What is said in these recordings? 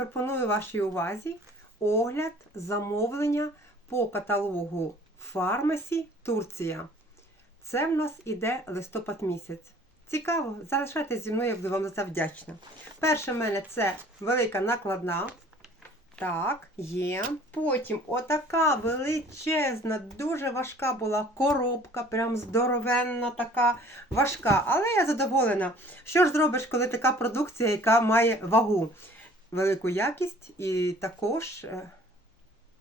пропоную вашій увазі огляд замовлення по каталогу Фармасі Турція. Це в нас іде листопад місяць. Цікаво, залишайтесь зі мною, я буду вам за вдячна. Перше в мене це велика накладна. Так, є. Потім отака величезна, дуже важка була коробка, прям здоровенна така важка. Але я задоволена. Що ж зробиш, коли така продукція, яка має вагу, велику якість і також е,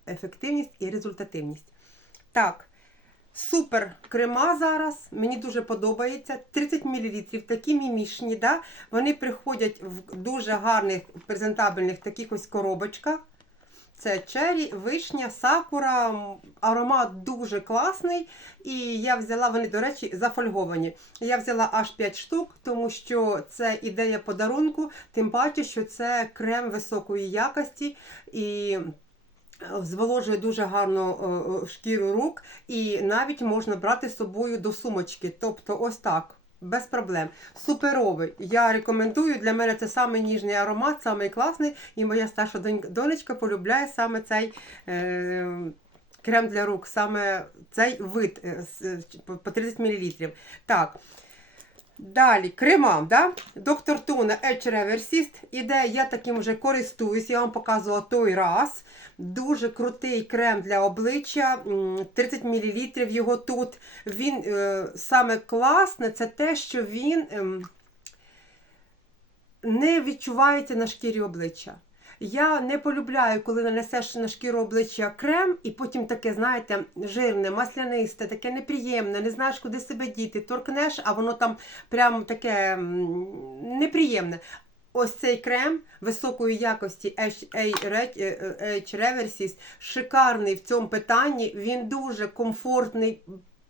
ефективність і результативність. Так, супер крема зараз. Мені дуже подобається. 30 мл, такі мімішні, да? вони приходять в дуже гарних презентабельних таких ось коробочках. Це чері, вишня, сакура, аромат дуже класний. І я взяла, вони, до речі, зафольговані. Я взяла аж 5 штук, тому що це ідея подарунку, тим паче, що це крем високої якості і е, зволожує дуже гарно е, е, шкіру рук, і навіть можна брати з собою до сумочки. Тобто, ось так. Без проблем. Суперовий. Я рекомендую. Для мене це самий ніжний аромат, самий класний. І моя старша донечка полюбляє саме цей е, крем для рук, саме цей вид е, по- по 30 мл. Так. Далі, крема, да? Доктор Туна Edge Reversist. Іде, я таким вже користуюсь, я вам показувала той раз. Дуже крутий крем для обличчя, 30 мл його тут. Він е, саме класне, це те, що він е, не відчувається на шкірі обличчя. Я не полюбляю, коли нанесеш на шкіру обличчя крем, і потім таке, знаєте, жирне, маслянисте, таке неприємне, не знаєш, куди себе діти. Торкнеш, а воно там прям таке неприємне. Ось цей крем високої якості H- Reversis шикарний в цьому питанні. Він дуже комфортний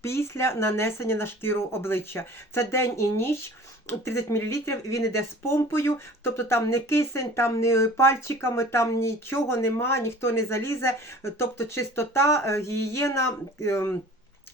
після нанесення на шкіру обличчя. Це день і ніч. 30 мл, він іде з помпою, тобто там не кисень, там не пальчиками, там нічого нема, ніхто не залізе. Тобто чистота, е, гігієна.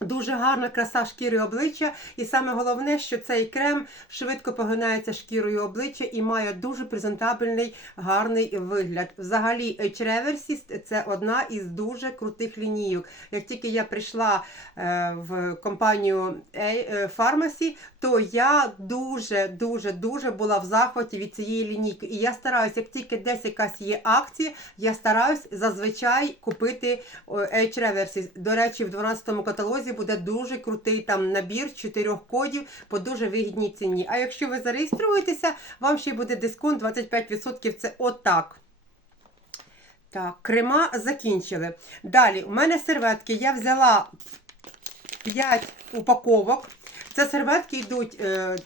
Дуже гарна краса шкіри обличчя, і саме головне, що цей крем швидко погинається шкірою обличчя і має дуже презентабельний гарний вигляд. Взагалі, H Reversist – це одна із дуже крутих лінійок. Як тільки я прийшла е, в компанію е, Pharmacy, то я дуже дуже була в захваті від цієї лінійки. І я стараюся, як тільки десь якась є акція, я стараюсь зазвичай купити H Reversist. До речі, в 12-му каталозі буде дуже крутий там набір чотирьох кодів по дуже вигідній ціні. А якщо ви зареєструєтеся, вам ще буде дисконт 25%. Це отак. Так, крема закінчили. Далі, у мене серветки. Я взяла 5 упаковок. Це серветки йдуть е,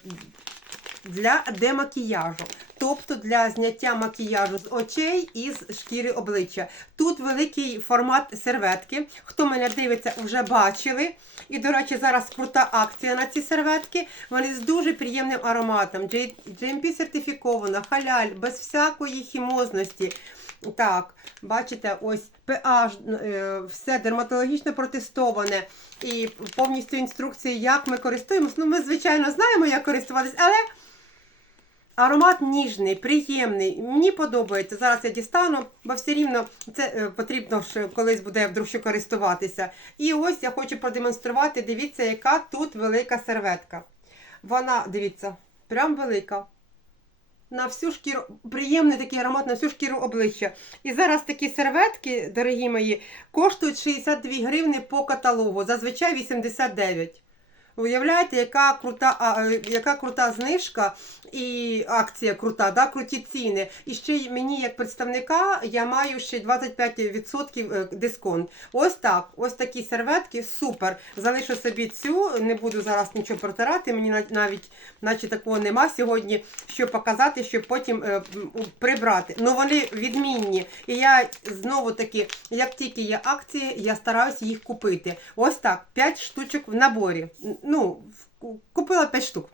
для демакіяжу. Тобто для зняття макіяжу з очей і з шкіри обличчя. Тут великий формат серветки. Хто мене дивиться, вже бачили. І, до речі, зараз крута акція на ці серветки. Вони з дуже приємним ароматом. GMP сертифікована, халяль, без всякої хімозності. Так, бачите, ось pH, е, все дерматологічно протестоване і повністю інструкції, як ми користуємося. Ну, ми, звичайно, знаємо, як користуватись, але аромат ніжний, приємний. Мені подобається. Зараз я дістану, бо все рівно це е, потрібно ж колись буде вдруг що користуватися. І ось я хочу продемонструвати. Дивіться, яка тут велика серветка. Вона, дивіться, прям велика на всю шкіру, приємний такий аромат на всю шкіру обличчя. І зараз такі серветки, дорогі мої, коштують 62 гривни по каталогу, зазвичай 89. Уявляєте, яка крута, а, е, яка крута знижка і акція крута, да, круті ціни. І ще мені, як представника, я маю ще 25% е, дисконт. Ось так, ось такі серветки, супер. Залишу собі цю, не буду зараз нічого протирати. Мені нав- навіть, наче такого нема сьогодні, що показати, щоб потім е, прибрати. Ну вони відмінні. І я знову таки, як тільки є акції, я стараюся їх купити. Ось так, 5 штучок в наборі. Ну, купила 5 штук.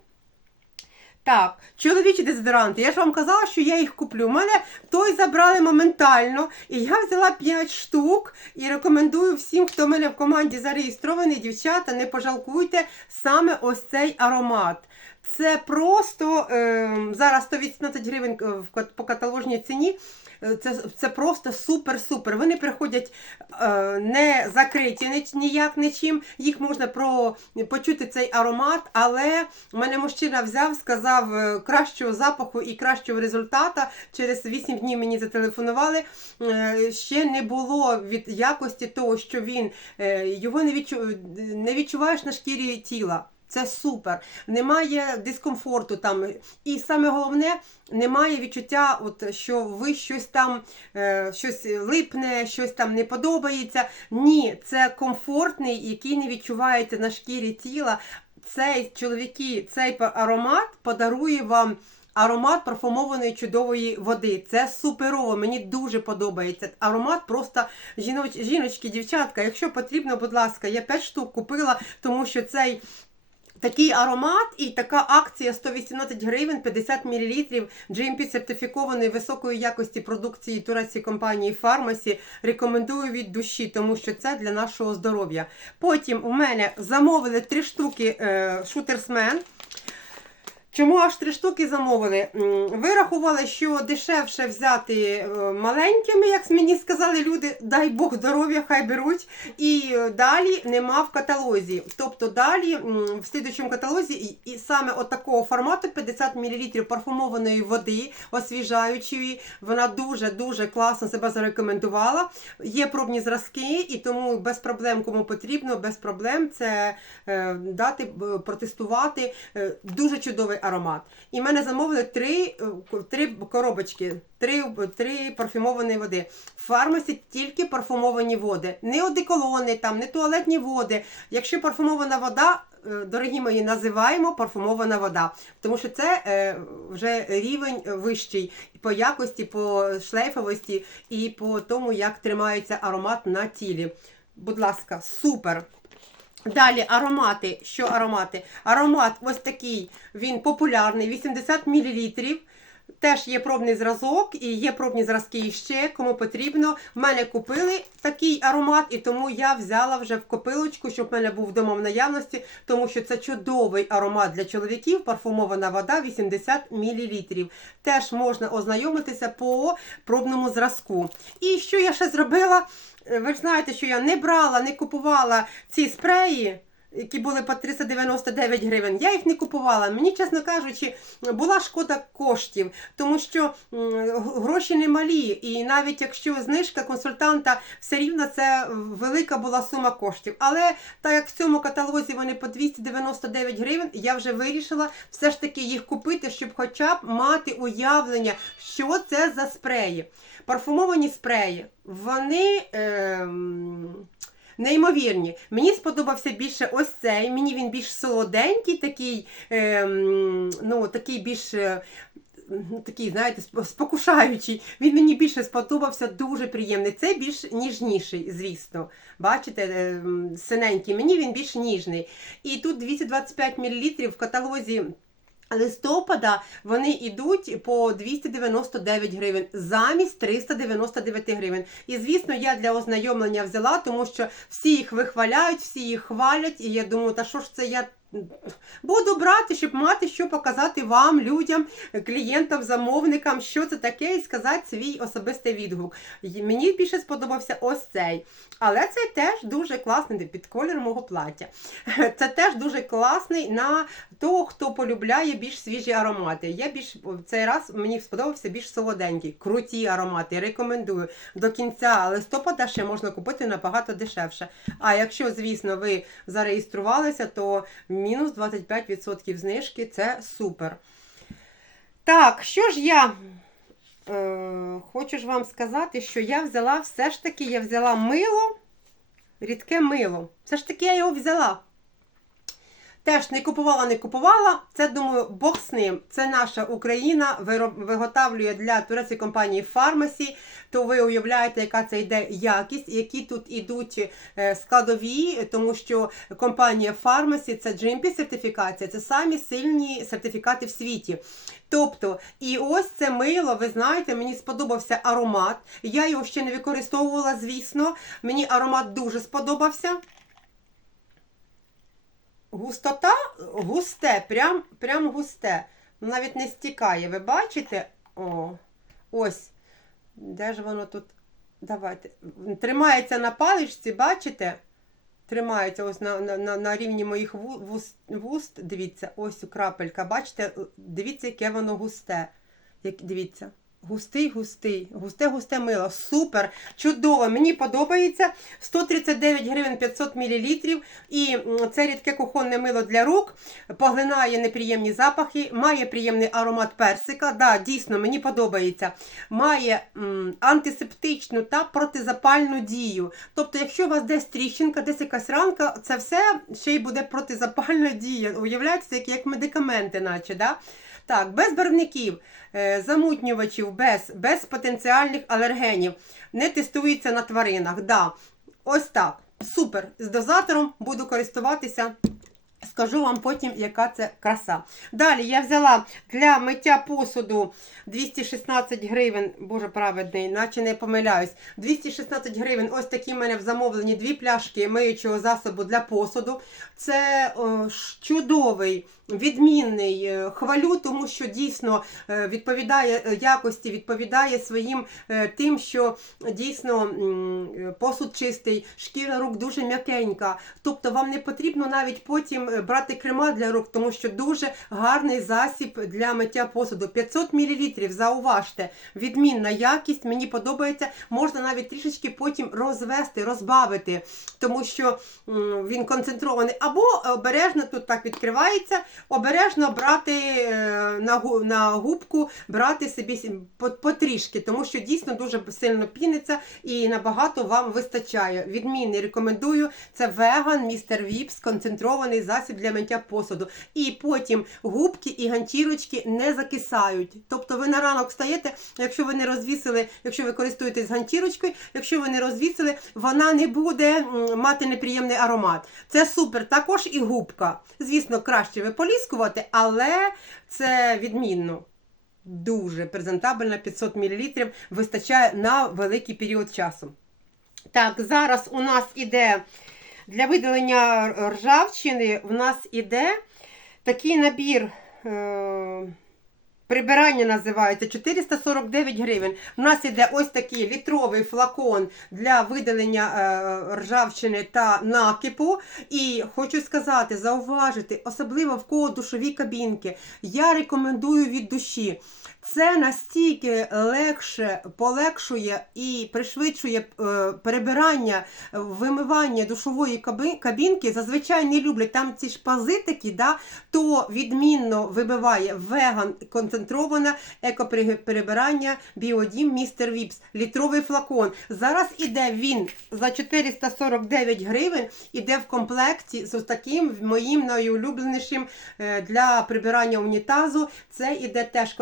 Так, чоловічі дезодоранти. Я ж вам казала, що я їх куплю. У мене той забрали моментально. І я взяла 5 штук і рекомендую всім, хто в мене в команді зареєстрований, дівчата, не пожалкуйте саме ось цей аромат. Це просто е, зараз 118 гривень по каталожній ціні. Е, Це, це просто супер-супер. Вони приходять е, не закриті ніяк нічим. Їх можна про, почути цей аромат, але мене мужчина взяв, сказав е, кращого запаху і кращого результата. Через 8 днів мені зателефонували. Е, ще не було від якості того, що він е, його не, відчу, не відчуваєш на шкірі тіла. Це супер. Немає дискомфорту там. І саме головне, немає відчуття, от, що ви щось там е, щось липне, щось там не подобається. Ні, це комфортний, який не відчуваєте на шкірі тіла. Цей чоловіки, цей аромат подарує вам. Аромат парфумованої чудової води. Це суперово, мені дуже подобається. Аромат просто жіноч... жіночки, дівчатка. Якщо потрібно, будь ласка, я 5 штук купила, тому що цей Такий аромат і така акція 118 гривень 50 мл GMP сертифікованої високої якості продукції турецької компанії Фармасі. Рекомендую від душі, тому що це для нашого здоров'я. Потім у мене замовили три штуки е, шутерсмен. Чому аж три штуки замовили? Вирахували, що дешевше взяти е, маленькими, як мені сказали люди, дай Бог здоров'я, хай беруть. І е, далі нема в каталозі. Тобто далі в слідчому каталозі і, і саме от такого формату 50 мл парфумованої води, освіжаючої. Вона дуже-дуже класно себе зарекомендувала. Є пробні зразки, і тому без проблем, кому потрібно, без проблем це е, дати, е, протестувати. Дуже чудовий аромат. І мене замовили три, е, три коробочки, три, три парфюмовані води. В фармасі тільки парфумовані води. Не одеколони, там, не туалетні води. Якщо парфумована вода, е, дорогі мої, називаємо парфумована вода. Тому що це е, вже рівень вищий по якості, по шлейфовості і по тому, як тримається аромат на тілі. Будь ласка, супер! Далі аромати. Що аромати? Аромат ось такий, він популярний, 80 мл. Теж є пробний зразок і є пробні зразки ще, кому потрібно. В мене купили такий аромат, і тому я взяла вже в копилочку, щоб в мене був вдома в наявності, тому що це чудовий аромат для чоловіків, парфумована вода 80 мл. Теж можна ознайомитися по пробному зразку. І що я ще зробила? Е, Ви ж знаєте, що я не брала, не купувала ці спреї. Які були по 399 гривень, я їх не купувала. Мені, чесно кажучи, була шкода коштів, тому що гроші немалі. І навіть якщо знижка консультанта, все рівно це велика була сума коштів. Але так як в цьому каталозі вони по 299 гривень, я вже вирішила все ж таки їх купити, щоб хоча б мати уявлення, що це за спреї. Парфумовані спреї, вони. ем, Неймовірні. Мені сподобався більше ось цей. Мені він більш солоденький, такий, ем, ну, такий більш. е, Такий, знаєте, спокушаючий. Він мені більше сподобався, дуже приємний. Цей більш ніжніший, звісно. Бачите, ем, синенький. Мені він більш ніжний. І тут 225 мл в каталозі листопада вони йдуть по 299 гривень замість 399 гривень. І звісно, я для ознайомлення взяла, тому що всі їх вихваляють, всі їх хвалять. І я думаю, та що ж це я. Буду брати, щоб мати що показати вам, людям, клієнтам, замовникам, що це таке, і сказати свій особистий відгук. Мені більше сподобався ось цей. Але цей теж дуже класний під колір мого плаття. Це теж дуже класний на того, хто полюбляє більш свіжі аромати. Я більш в цей раз мені сподобався більш солоденький, круті аромати. Рекомендую. До кінця листопада ще можна купити набагато дешевше. А якщо, звісно, ви зареєструвалися, то мінус 25% знижки це супер. Так, що ж я е, хочу ж вам сказати, що я взяла все ж таки, я взяла мило, рідке мило. Все ж таки я його взяла. Теж не купувала, не купувала. Це, думаю, Бог з ним. Це наша Україна виготовлює для турецької компанії Фармасі. То ви уявляєте, яка це йде якість, які тут ідуть е, складові, тому що компанія Фармасі це GMP сертифікація, це самі сильні сертифікати в світі. Тобто, і ось це мило, ви знаєте, мені сподобався аромат. Я його ще не використовувала, звісно. Мені аромат дуже сподобався. Густота густе, прям, прям густе. Навіть не стікає. Ви бачите? О, ось. Де ж воно тут? Давайте. Тримається на паличці, бачите? Тримається ось на, на, на, рівні моїх вуст, вуст. Дивіться, ось крапелька. Бачите, дивіться, яке воно густе. Як, дивіться. Густий, густий, густе, густе мило. Супер, чудово. Мені подобається. 139 гривень 500 мл. І це рідке кухонне мило для рук. Поглинає неприємні запахи, має приємний аромат персика. Да, дійсно, мені подобається. Має м, антисептичну та протизапальну дію. Тобто, якщо у вас десь тріщинка, десь якась ранка, це все ще й буде протизапальна дія. Уявляєте, це як, як медикаменти, наче. Да? Так, без барвників, е, замутнювачів, без, без потенціальних алергенів. Не тестується на тваринах. Да. Ось так. Супер. З дозатором буду користуватися. Скажу вам потім, яка це краса. Далі я взяла для миття посуду 216 гривень, боже праведний, наче не помиляюсь. 216 гривень. Ось такі в мене в замовленні дві пляшки миючого засобу для посуду. Це о, чудовий, відмінний. е, Хвалю, тому що дійсно е, відповідає е, якості, відповідає своїм е, тим, що дійсно е, посуд чистий, шкіра рук дуже м'якенька. Тобто вам не потрібно навіть потім е, брати крема для рук, тому що дуже гарний засіб для миття посуду. 500 мл, зауважте, відмінна якість, мені подобається. Можна навіть трішечки потім розвести, розбавити, тому що він концентрований. Або обережно тут так відкривається, обережно брати е, на, губку, брати собі потрішки, тому що дійсно дуже сильно піниться і набагато вам вистачає. Відмінний рекомендую. Це веган, містер Віпс, концентрований засіб для миття посуду. І потім губки і ганчірочки не закисають. Тобто ви на ранок встаєте, якщо ви не розвісили, якщо ви користуєтесь ганчірочкою, якщо ви не розвісили, вона не буде мати неприємний аромат. Це супер. Також і губка. Звісно, краще виполіскувати, але це відмінно. Дуже презентабельна 500 мл вистачає на великий період часу. Так, зараз у нас іде для видалення ржавчини, в нас іде такий набір. Е- Прибирання називається 449 гривень. У нас іде ось такий літровий флакон для видалення е, ржавчини та накипу. І хочу сказати, зауважити, особливо в кого душові кабінки. Я рекомендую від душі. Це настільки легше полегшує і пришвидшує е, перебирання, вимивання душової кабінки. Зазвичай не люблять там ці шпази такі, да, то відмінно вибиває веган концентроване екоперебирання біодім містер Віпс. Літровий флакон. Зараз іде він за 449 гривень, іде в комплекті з таким моїм найулюбленішим е, для прибирання унітазу. Це іде теж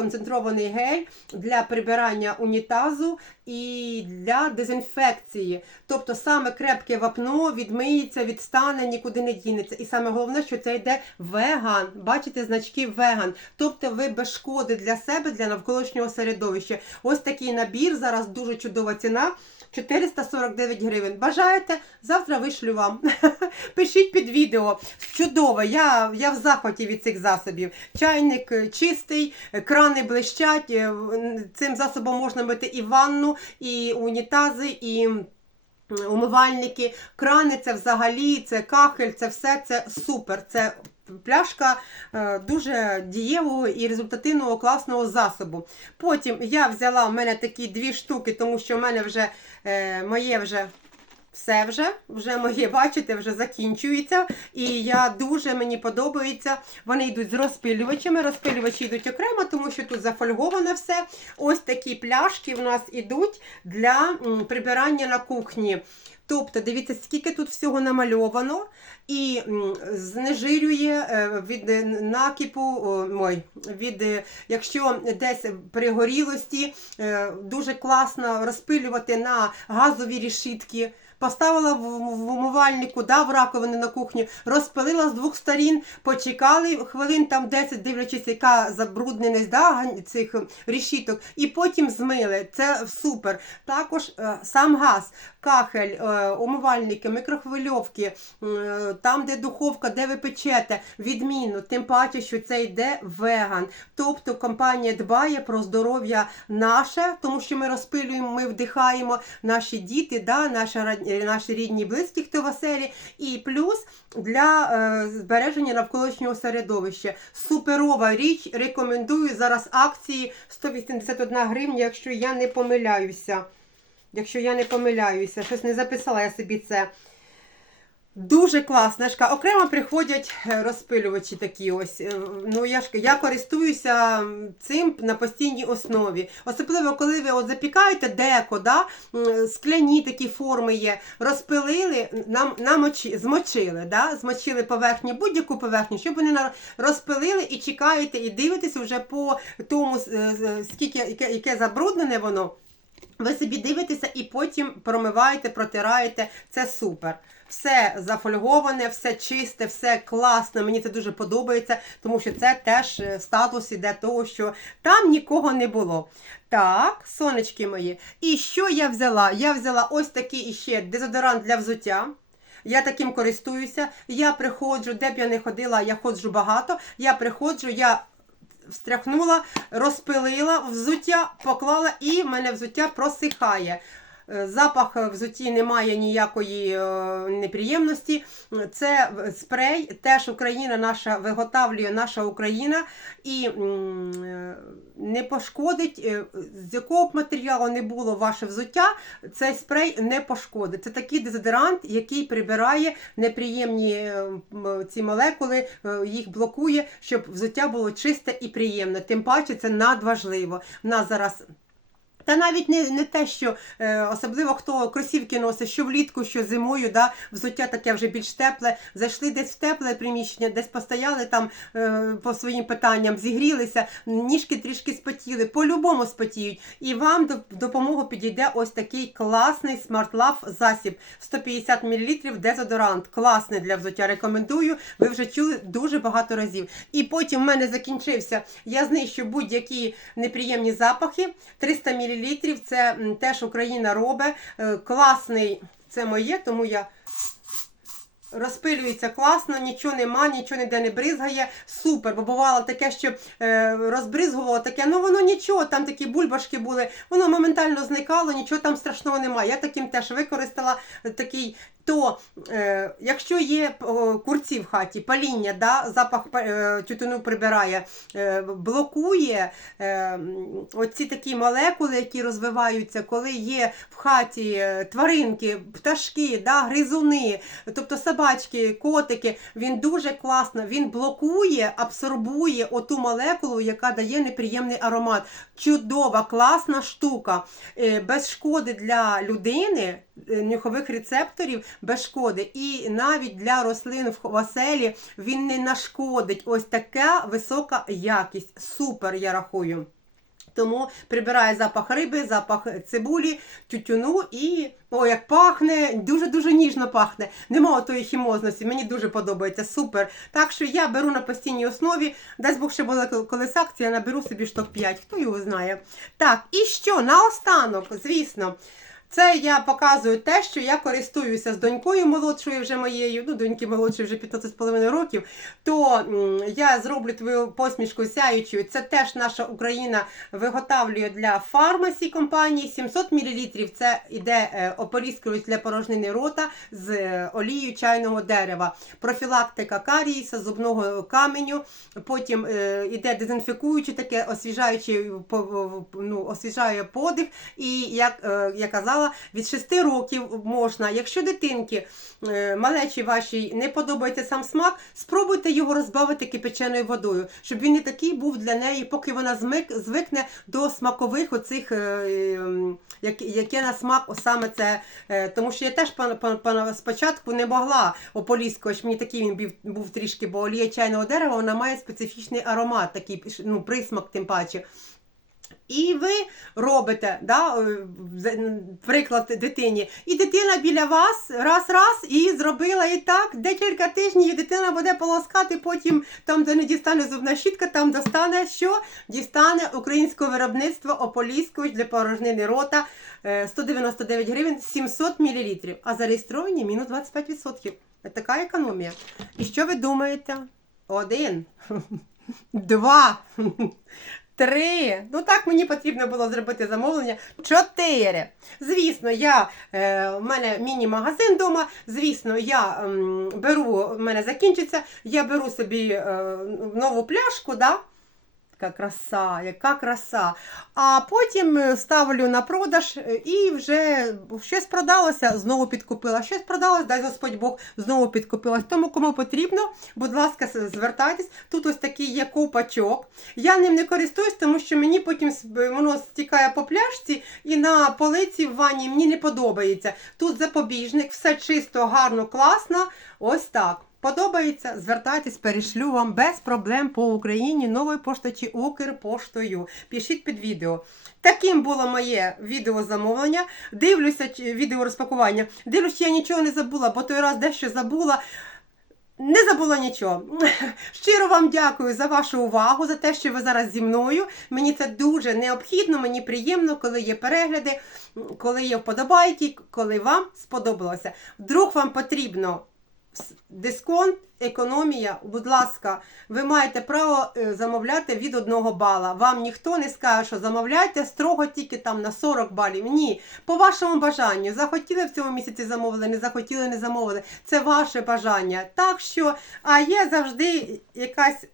концентрований гель для прибирання унітазу і для дезінфекції. Тобто саме крепке вапно відмиється, відстане, нікуди не дінеться. І саме головне, що це йде веган. Бачите, значки веган. Тобто ви без шкоди для себе, для навколишнього середовища. Ось такий набір. Зараз дуже чудова ціна. 449 гривень. Бажаєте? Завтра вишлю вам. Пишіть під відео. Чудово, я, я в захваті від цих засобів. Чайник е, чистий, е, крани блищать. е, Цим засобом можна мити і ванну, і унітази, і. Умивальники, крани це взагалі, це кахель, це все це супер. Це пляшка е, дуже дієвого і результативного класного засобу. Потім я взяла в мене такі дві штуки, тому що в мене вже е, моє вже. Все вже, вже моє, бачите, вже закінчується. І я дуже мені подобається. Вони йдуть з розпилювачами. Розпилювачі йдуть окремо, тому що тут зафольговане все. Ось такі пляшки в нас йдуть для прибирання на кухні. Тобто, дивіться, скільки тут всього намальовано, і знежирює е, від е, накипу, ой, від, е, якщо десь при горілості, дуже класно розпилювати на газові рішітки. Поставила в, в умивальнику, да, в раковину на кухні, розпилила з двох сторін, почекали хвилин там 10, дивлячись, яка забрудненість да, цих рішіток, і потім змили. Це супер. Також е, сам газ, кахель, е, умивальники, мікрохвильовки, е, там, де духовка, де ви печете, відмінно, тим паче, що це йде веган. Тобто компанія дбає про здоров'я наше, тому що ми розпилюємо, ми вдихаємо наші діти, да, наші, рад- наші рідні, близькі, хто в оселі, і плюс для е, збереження навколишнього середовища. Суперова річ, рекомендую зараз акції 181 гривня, якщо я не помиляюся. Якщо я не помиляюся, щось не записала я собі це. Дуже класна шка. Окремо приходять е, розпилювачі такі ось. Е, Ну, я ж я користуюся цим на постійній основі. Особливо, коли ви от запікаєте деко, да? скляні такі форми є, розпилили, нам, намочи, змочили, да? змочили поверхню, будь-яку поверхню, щоб вони розпилили і чекаєте, і дивитесь вже по тому, скільки яке, яке забруднене воно. Ви собі дивитеся і потім промиваєте, протираєте. Це супер. Все зафольговане, все чисте, все класно. Мені це дуже подобається, тому що це теж е, статус іде того, що там нікого не було. Так, сонечки мої. І що я взяла? Я взяла ось такий іще дезодорант для взуття. Я таким користуюся. Я приходжу, де б я не ходила, я ходжу багато. Я приходжу, я встряхнула, розпилила взуття, поклала і в мене взуття просихає. Е, Запах в взутті немає ніякої е, неприємності. Це спрей, теж Україна наша виготовлює наша Україна і е, не пошкодить, е, з якого б матеріалу не було ваше взуття, цей спрей не пошкодить. Це такий дезодорант, який прибирає неприємні е, ці молекули, е, їх блокує, щоб взуття було чисте і приємне. Тим паче це надважливо. В нас зараз. Та навіть не, не те, що е, особливо хто кросівки носить, що влітку, що зимою, да, взуття таке вже більш тепле. Зайшли десь в тепле приміщення, десь постояли там е, по своїм питанням, зігрілися, ніжки трішки спотіли, по-любому спотіють. І вам до, допомогу підійде ось такий класний Love засіб 150 мл дезодорант. Класний для взуття. Рекомендую. Ви вже чули дуже багато разів. І потім в мене закінчився. Я знищу будь-які неприємні запахи. 300 мл. Це теж Україна робить. Е, Класний, це моє, тому я. Розпилюється класно, нічого нема, нічого ніде не бризгає. Супер, бо бувало таке, що е, розбризгувало таке, ну воно нічого, там такі бульбашки були, воно моментально зникало, нічого там страшного немає. Я таким теж використала такий. То е, якщо є курці в хаті, паління, да, запах е, тютюну прибирає, е, блокує е, оці такі молекули, які розвиваються, коли є в хаті е, тваринки, пташки, да, гризуни, тобто собачки, котики, він дуже класно, він блокує, абсорбує оту молекулу, яка дає неприємний аромат. Чудова, класна штука, е, без шкоди для людини, е, нюхових рецепторів, без шкоди. І навіть для рослин в оселі він не нашкодить. Ось така висока якість. Супер, я рахую. Тому прибирає запах риби, запах цибулі, тютюну і о, як пахне, дуже-дуже ніжно пахне. Нема тої хімозності, мені дуже подобається, супер. Так що я беру на постійній основі, дасть Бог ще була колись акція, наберу собі штук 5, хто його знає. Так, і що? Наостанок, звісно. Це я показую те, що я користуюся з донькою молодшою вже моєю, ну доньки молодшої вже 15,5 років, то я зроблю твою посмішку сяючою. Це теж наша Україна виготовлює для фармасі компанії 700 мл. Це іде е, ополіскувач для порожнини рота з е, олією чайного дерева, профілактика каріїса, зубного каменю. Потім е, іде дезінфікуюче таке, освіжаюче по- ну, освіжає подих. І як е, я казала, від 6 років можна, якщо дитинки е, малечі вашій не подобається сам смак, спробуйте його розбавити кипяченою водою, щоб він не такий був для неї, поки вона звикне до смакових оцих, е, ем, як- яке на смак саме це. е, Тому що я теж спочатку не могла ополіскувач, мені такий він був трішки, бо олія чайного дерева вона має специфічний аромат, такий ну, присмак тим паче. І ви робите да, е, приклад дитині. І дитина біля вас раз-раз і зробила і так. Декілька тижнів і дитина буде полоскати, потім там, де не дістане зубна щітка, там достане що? Дістане українського виробництва Ополіскович для порожнини рота е, 199 гривень 700 мл, а зареєстровані мінус 25%. Така економія. І що ви думаєте? Один, два, три. Ну так мені потрібно було зробити замовлення. Чотири. Звісно, я, е, в мене міні-магазин вдома. Звісно, я е, беру, в мене закінчиться, я беру собі е, нову пляшку, да? Яка краса, яка краса. А потім е, ставлю на продаж е, і вже щось продалося, знову підкупила. Щось продалось, дай Господь Бог, знову підкупилась. Тому кому потрібно, будь ласка, звертайтесь. Тут ось такий є ковпачок. Я ним не користуюсь, тому що мені потім воно стікає по пляшці і на полиці в ванні мені не подобається. Тут запобіжник, все чисто, гарно, класно. Ось так. Подобається, звертайтесь, перешлю вам без проблем по Україні новою поштою Укрпоштою. Пишіть під відео. Таким було моє відеозамовлення. Дивлюся відео розпакування. Дивлюся, я нічого не забула, бо той раз дещо забула. Не забула нічого. Щиро вам дякую за вашу увагу, за те, що ви зараз зі мною. Мені це дуже необхідно, мені приємно, коли є перегляди, коли є вподобайки, коли вам сподобалося. Вдруг вам потрібно дисконт, економія, будь ласка, ви маєте право е, замовляти від одного бала. Вам ніхто не скаже, що замовляйте строго тільки там на 40 балів. Ні, по вашому бажанню. Захотіли в цьому місяці замовили, не захотіли, не замовили. Це ваше бажання. Так що, а є завжди якась.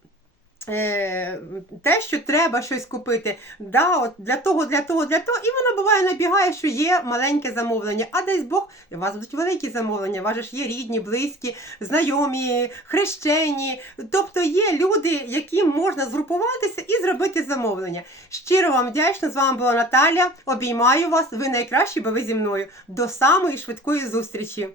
Е, те, що треба щось купити, да, от для того, для того, для того, і воно буває набігає, що є маленьке замовлення. А десь Бог, у вас будуть великі замовлення, у вас ж є рідні, близькі, знайомі, хрещені. Тобто є люди, яким можна згрупуватися і зробити замовлення. Щиро вам вдячна. З вами була Наталя. Обіймаю вас. Ви найкращі, бо ви зі мною. До самої швидкої зустрічі.